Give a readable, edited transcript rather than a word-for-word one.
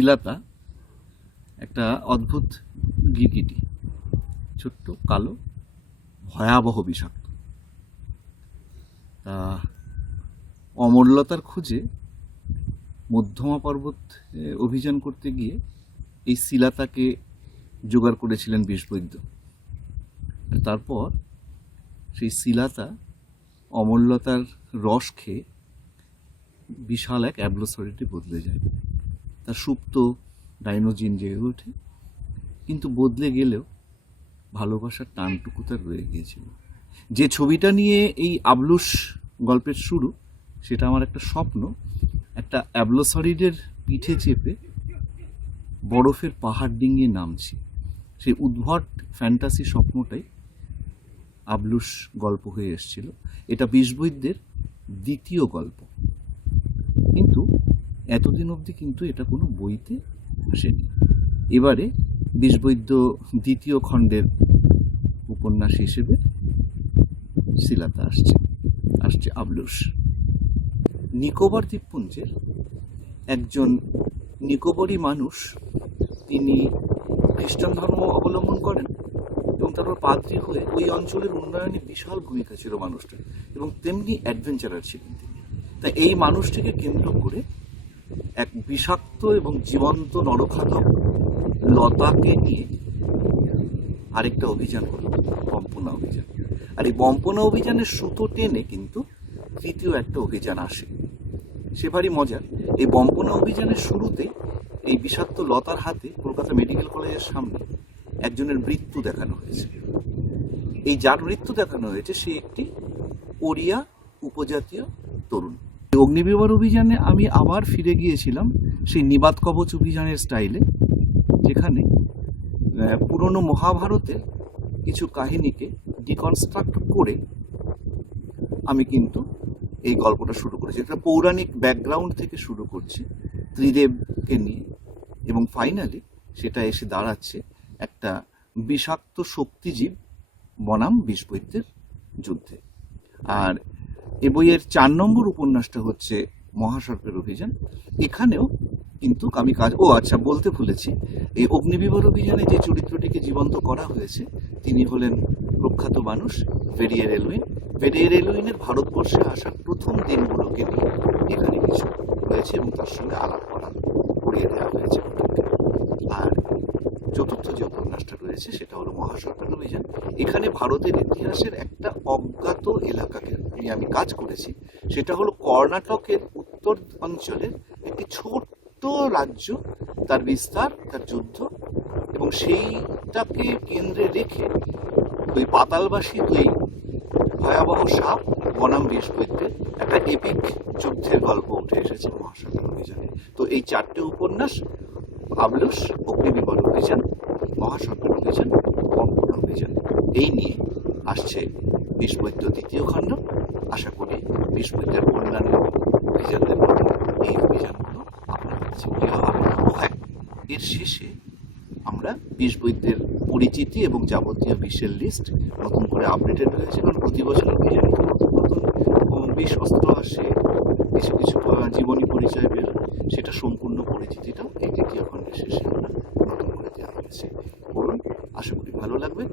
শিলাতা একটা অদ্ভুত গিরগিটি, ছোট্ট কালো, ভয়াবহ বিষাক্ত। তা অমরলতার খোঁজে মধ্যমা পর্বত অভিযান করতে গিয়ে এই শিলাতাকে জোগাড় করেছিলেন বিষবৈদ্য। তারপর সেই শিলাতা অমরলতার রস খেয়ে বিশাল এক অ্যাবলোসরিটি বদলে যায়। তার সুপ্ত ডাইনোজিন জেগে ওঠে, কিন্তু বদলে গেলেও ভালোবাসার টানটুকু তার রয়ে গিয়েছিল। যে ছবিটা নিয়ে এই আবলুস গল্পের শুরু, সেটা আমার একটা স্বপ্ন, একটা অ্যাবলোসরিডের পিঠে চেপে বরফের পাহাড় ডিঙিয়ে নামছি। সেই উদ্ভট ফ্যান্টাসি স্বপ্নটাই আবলুস গল্প হয়ে এসেছিল। এটা বিষবৈদ্যের দ্বিতীয় গল্প, কিন্তু এতদিন অবধি কিন্তু এটা কোনো বইতে আসেনি। এবারে বিষবৈদ্য দ্বিতীয় খণ্ডের উপন্যাস হিসেবে শিলাতা আসছে আবলুস। নিকোবর দ্বীপপুঞ্জের একজন নিকোবরী মানুষ, তিনি খ্রিস্টান ধর্ম অবলম্বন করেন এবং তারপর পাদ্রী হয়ে ওই অঞ্চলের উন্নয়নে বিশাল ভূমিকা ছিল মানুষটার, এবং তেমনি অ্যাডভেঞ্চারার ছিলেন তিনি। তাই এই মানুষটিকে কেন্দ্র করে এক বিষাক্ত এবং জীবন্ত নরখাদক লতাকে নিয়ে আরেকটা অভিযান হলো, বম্পনা অভিযান। আর এই বম্পনা অভিযানের সুতো টেনে কিন্তু তৃতীয় একটা অভিযান আসে। সে ভারী মজার। এই বম্পনা অভিযানের শুরুতে এই বিষাক্ত লতার হাতে কলকাতা মেডিকেল কলেজের সামনে একজনের মৃত্যু দেখানো হয়েছে। এই যার মৃত্যু দেখানো হয়েছে সে একটি ওড়িয়া উপজাতীয় তরুণ। অগ্নিবিবর অভিযানে আমি আবার ফিরে গিয়েছিলাম সেই নিবাত কবচ অভিযানের স্টাইলে, যেখানে পুরনো মহাভারতের কিছু কাহিনীকে ডিকনস্ট্রাক্ট করে আমি কিন্তু এই গল্পটা শুরু করেছি। একটা পৌরাণিক ব্যাকগ্রাউন্ড থেকে শুরু করছি ত্রিদেবকে নিয়ে, এবং ফাইনালি সেটা এসে দাঁড়াচ্ছে একটা বিষাক্ত শক্তিজীব বনাম বিষবৈদ্যের যুদ্ধে। আর এ বইয়ের 4 নম্বর উপন্যাসটা হচ্ছে মহাসর্পের অভিযান। এখানেও কিন্তু আমি বলতে ভুলেছি, এই অগ্নিবিবর অভিযানে যে চরিত্রটিকে জীবন্ত করা হয়েছে তিনি হলেন প্রখ্যাত মানুষ ভেরিয়ের এলুইন। ভেরিয়ের এলুইনের ভারতবর্ষে আসার প্রথম দিনগুলোকে নিয়ে এখানে কিছু রয়েছে এবং তার সঙ্গে আলাপ করিয়ে দেওয়া হয়েছে। আর চতুর্থ যে উপন্যাসটা রয়েছে সেটা হলো মহাসর্পের অভিযান। এখানে ভারতের ইতিহাসের একটা অজ্ঞাত এলাকাকে নিয়ে আমি কাজ করেছি। সেটা হলো কর্ণাটকের উত্তর অঞ্চলের একটি ছোট্ট রাজ্য, তার বিস্তার, তার যুদ্ধ, এবং সেইটাকে কেন্দ্রে রেখে ওই পাতালবাসী দুই ভয়াবহ সাপ বনাম বিষবৈদ্যের একটা এপিক যুদ্ধের গল্প উঠে এসেছে মহাসর্পের অভিযানে। তো এই 4টে উপন্যাস, আবলুস, অগ্নিবিবর অভিযান, মহাসর্পের অভিযান, বম্পনা অভিযান, এই নিয়ে আসছে বিষবৈদ্য দ্বিতীয় খণ্ড। আশা করি বিষবৈদ্যের অন্যান্য অভিযানের মতো এই অভিযানগুলো আপনার কাছে প্রিয় হবে। হ্যাঁ, এর শেষে আমরা বিষবৈদ্যের পরিচিতি এবং যাবতীয় বিষের লিস্ট নতুন করে আপডেটেড হয়েছে, কারণ প্রতি বছর অভিযানে নতুন নতুন বিষ অস্ত্র আসে, কিছু কিছু জীবনী পরিচয় বের, সেটা সম্পূর্ণ পরিচিতিটাও এই দ্বিতীয় খণ্ডের শেষে আমরা নতুন করে দেওয়া হয়েছে। বলুন, আশা করি ভালো লাগবে।